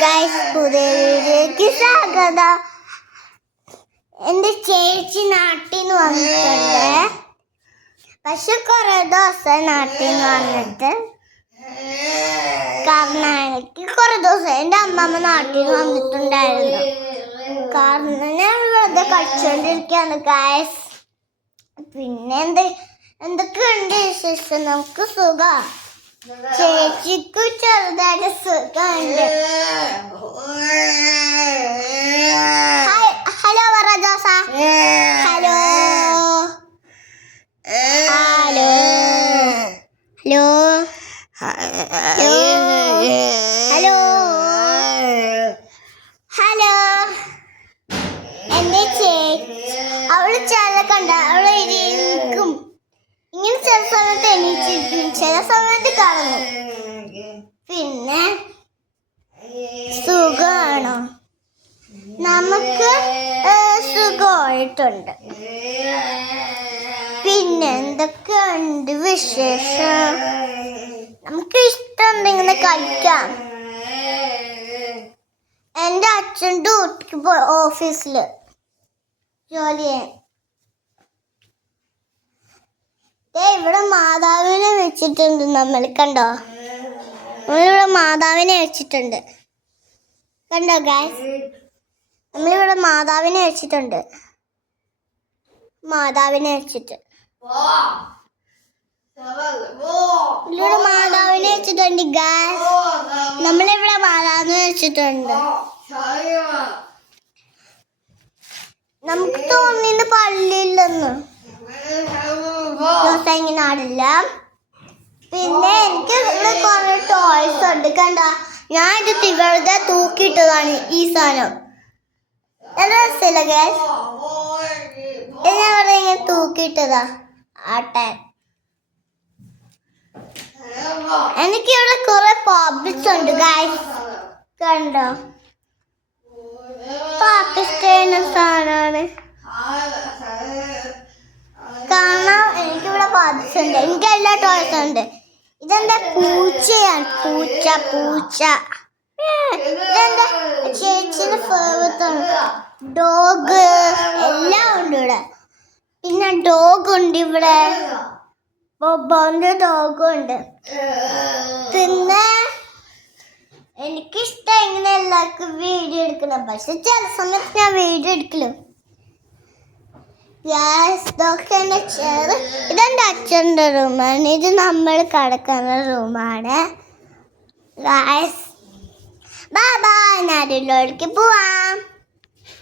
Guys, പുതിയ വീഡിയോയ്ക്ക് സ്വാഗതം. എന്റെ ചേച്ചി നാട്ടിൽ നിന്ന് വന്നിട്ടുണ്ട്. പക്ഷെ കുറെ ദിവസം നാട്ടിൽ നിന്ന് വന്നിട്ട് കാരണം എനിക്ക് കുറെ ദിവസം എൻ്റെ അമ്മമ്മ നാട്ടിൽ നിന്ന് വന്നിട്ടുണ്ടായിരുന്നു. കാരണം ഞാൻ വെറുതെ കളിച്ചുകൊണ്ടിരിക്കുകയാണ് ഗൈസ്. പിന്നെ എന്തൊക്കെയുണ്ട് വിശേഷം? നമുക്ക് സുഖം. ചേച്ചിക്ക് ചെറുതായിട്ട് സുഖമുണ്ട്. ഹലോ പറ Jose. Hello hello hello hello hello. എന്റെ ചേച്ചി അവള് ചില കണ്ട അവള് ഇരിക്കും. ഇങ്ങനെ ചില സമയത്ത് എണീച്ചിരിക്കും, ചില സമയത്ത് കറങ്ങും. പിന്നെ സുഖമാണോ? നമുക്ക് സുഖമായിട്ടുണ്ട്. പിന്നെ എന്തൊക്കെയുണ്ട് വിശേഷം? നമുക്ക് ഇഷ്ടമുണ്ടെങ്കിൽ കളിക്കാം. എൻ്റെ അച്ഛൻ ഡ്യൂട്ടിക്ക് പോയി, ഓഫീസില് ജോലി ചെയ്യാൻ. ഇവിടെ മാതാവിനെ വെച്ചിട്ടുണ്ട്. നമ്മൾ കണ്ടോ? നമ്മളിവിടെ മാതാവിനെ വെച്ചിട്ടുണ്ട്. കണ്ടോ ഗൈസ്? നമ്മളിവിടെ മാതാവിനെ വെച്ചിട്ടുണ്ട്. മാതാവിനെ വെച്ചിട്ട് ഇവിടെ മാതാവിനെ വെച്ചിട്ടുണ്ട് ഗൈസ്. നമ്മളിവിടെ മാതാവിനെ വെച്ചിട്ടുണ്ട്. നമുക്ക് തോന്നിന്ന് പള്ളിയില്ലെന്ന് ഇങ്ങനെ ആടില്ല. പിന്നെ എനിക്ക് ഇവിടെ കുറെ ടോയ്സ് ഉണ്ട്. കണ്ട, ഞാൻ ഇത് വെറുതെ തൂക്കിയിട്ടതാണ് ഈ സാധനം. നല്ല രസമില്ല ഗൈസ്? ഞാൻ വെറുതെ ഇങ്ങനെ തൂക്കിയിട്ടതാ ആട്ടെ. എനിക്കിവിടെ കുറെ പോപ്പിസ് ഉണ്ട് ഗൈസ്. കണ്ടോ? പാകിസ്ഥാന സാധനമാണ്. കാണാം. എനിക്കിവിടെ പോപ്പിസ് ഉണ്ട്. എനിക്ക് എല്ലാ ടോയ്സും ഉണ്ട്. ഇതെന്റെ പൂച്ചയാണ്. പൂച്ച പൂച്ച. ഇതെന്റെ ചേച്ചിയുടെ ഫേവറേറ്റാണ്. ഡോഗ് എല്ലാം ഉണ്ട് ഇവിടെ. പിന്നെ ഡോഗ് ഉണ്ട് ഇവിടെ. ബൊബോന്റെ ഡോഗും ഉണ്ട്. പിന്നെ എനിക്കിഷ്ടം ഇങ്ങനെ എല്ലാവർക്കും വീഡിയോ എടുക്കണം. പക്ഷെ ചില സമയത്ത് ഞാൻ വീഡിയോ എടുക്കലോ. ഇതെന്റെ അച്ഛൻ്റെ റൂമാണ്. ഇത് നമ്മൾ കിടക്കുന്ന റൂമാണ്. Bye bye. നാട്ടിലേക്ക് പോവാം.